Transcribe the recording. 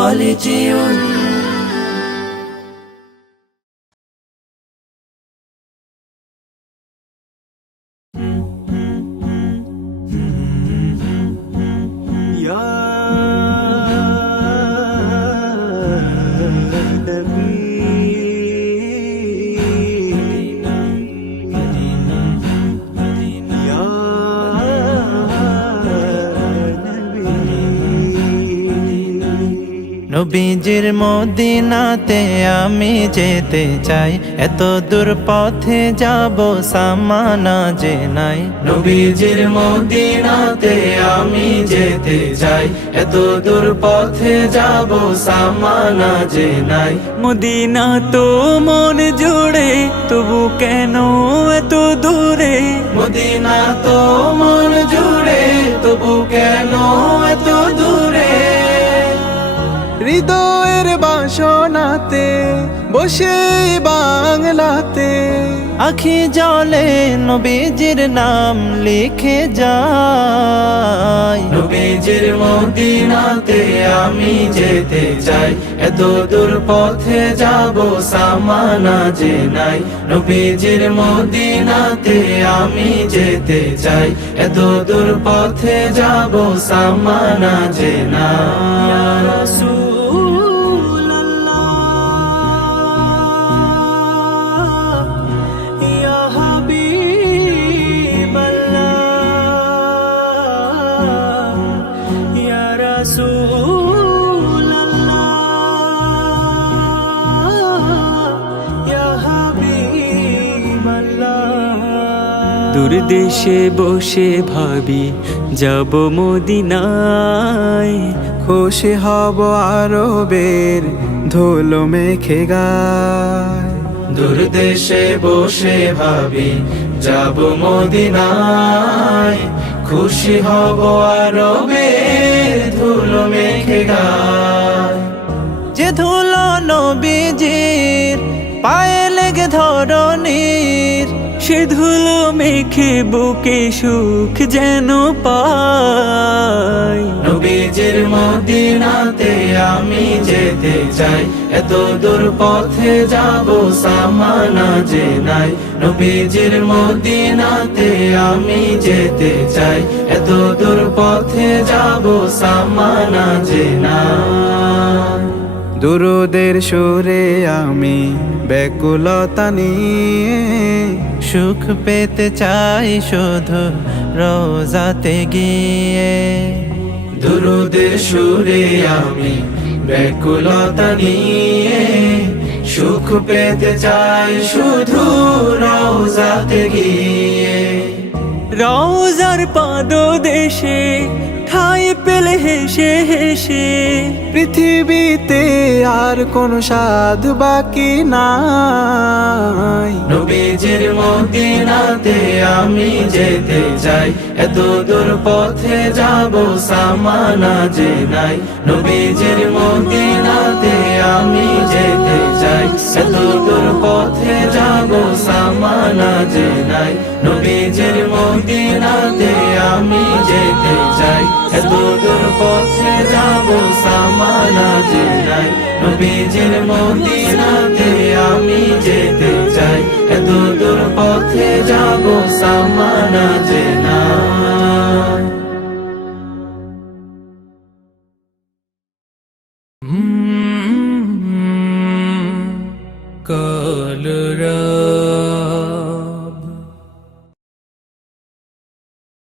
خالدون নবীজির মদিনাতে আমি যেতে চাই, এত দূর পথে যাব সামানা যে নাই। নবীজির মদিনাতে আমি যেতে চাই, এত দূর পথে যাব সামানা যে নাই। মদিনা তো মন জুড়ে, তবু কেন এত দূরে? মদিনা তো মন জুড়ে, তবু কেন এত দূরে? হৃদয়ের বাসনাতে বসে বাংলাতে আখি জলে নবীজির নাম লিখে যাই। নবীজির মদিনাতে আমি যেতে চাই, এত দূর পথে যাব সামানা যে নাই। নবীজির মদিনাতে আমি যেতে চাই, এত দূর পথে যাব সামানা যে নাই। দূর দেশে বসে ভাবি যাব মদিনায়, খুশি হব আরবের ধুলো মেখে গায়। দূর দেশে বসে ভাবি যাব মদিনায়, খুশি হব আরবের ধুলো মেখে গায়। যে ধুলো নবীজির পায়ে লেগে ধরণীর, সে ধুলো মেখে বুকে সুখ যেন পাই। নবীজির মদিনাতে আমি যেতে চাই, এত দূর পথে যাব সামানা যে নাই। নবীজির মদিনাতে আমি যেতে চাই, এত দূর পথে যাব সামানা যে নাই। দুরুদের সুরে আমি ব্যাকুলতা নিয়ে সুখ পেতে চাই শুধু রোজাতে গিয়ে। দুরুদের সুরে আমি ব্যাকুলতা নিয়ে সুখ পেতে চাই শুধু রওজাতে গিয়ে। রওজার পাদদেশে ঠাই পেলে হেসে হেসে, পৃথিবীতে আর কোন সাধ বাকি নাই। নবীজির মদিনাতে আমি যেতে চাই, এত দূর পথে যাব সামানা যে নাই। নবীজির মদিনাতে আমি যেতে চাই, এত দূর পথে যাব সামানা যে নাই। নবীজির মদিনাতে আমি যেতে চাই, এত দূর পথে যাব সামানা যে নাই। নবীজির মদিনাতে আমি যেতে চাই, এত দূর পথে যাব সামানা যে নাই। কলরা